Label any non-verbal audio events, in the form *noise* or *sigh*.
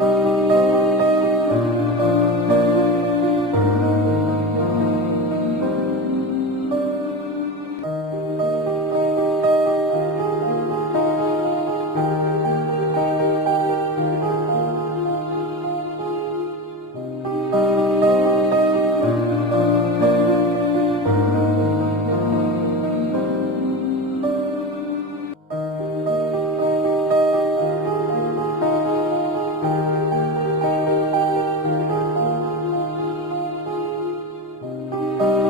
Thank you. Oh. *laughs*